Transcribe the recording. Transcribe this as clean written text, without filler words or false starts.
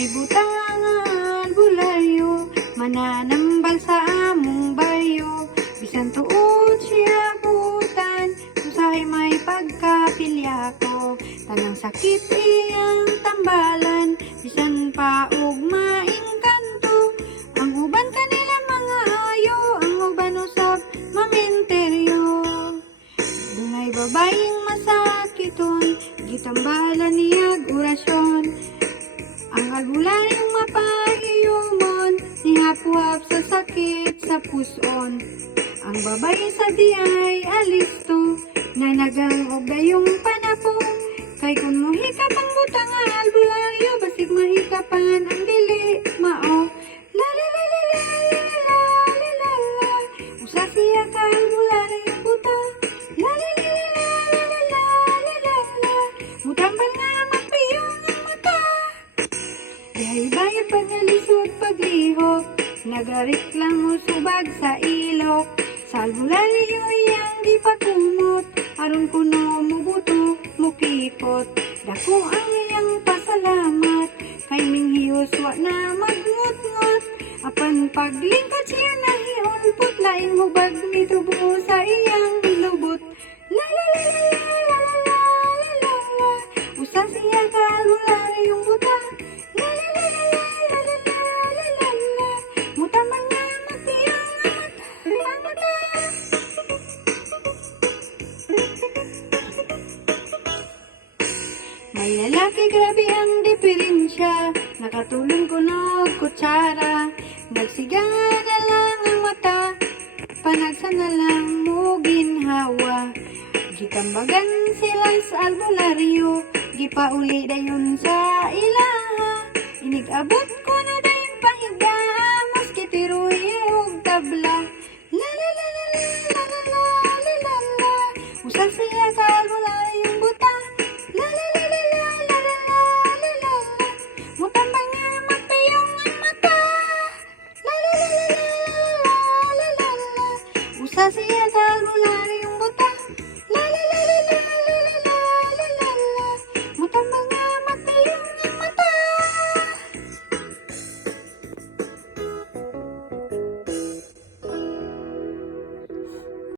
May butang albularyo, mananambal sa among bayo. Bisan tuod siya butan, usahay may pagkapilya ko. Tanang sakit iyang tambalan, bisan pa og maingkanto. Ang uban kanila mga ayo, ang uban usab maminteryo. Dunay babayeng masakiton, gitambalan niyag orasyon. Ang albularyong mapahiyumon, nihapuhap sa sakit sa puson. Ang babae sa diay alisto, nanagang og dayong panapong. Kay kung mohikap ang butang nga albularyo, basig mahikapan ang dili mao. La la la la la la la la la, usa siya ka albularyong buta. La la la la la la la la la la, mutambal nga magpiyong ang mata. Dihay bayad pagalisod paglihok, nagareklamo subag sa ilok. Sa albularyo iyang di pakumot, aron kuno mubuto mukipot. Dako ang iyang pasalamat, kay minghiyos wa na magngot-ngot. Apan paglingkod siya nahiulpot, laing hubag mitubo sa iyang lubot. La la la la la la la la la la, usa siya ka albularyong buta. La la la la la la la la la la, mutaman nga magpiyang ang mata. May lalaki grabe ang diferensya, nakatulong kunog kutsara. Nagsiga na lang ang mata, panagsa na lang mo ginhawa. Gitambagan sila sa albularyo, gipauli dayon sa ilaha. Inigabot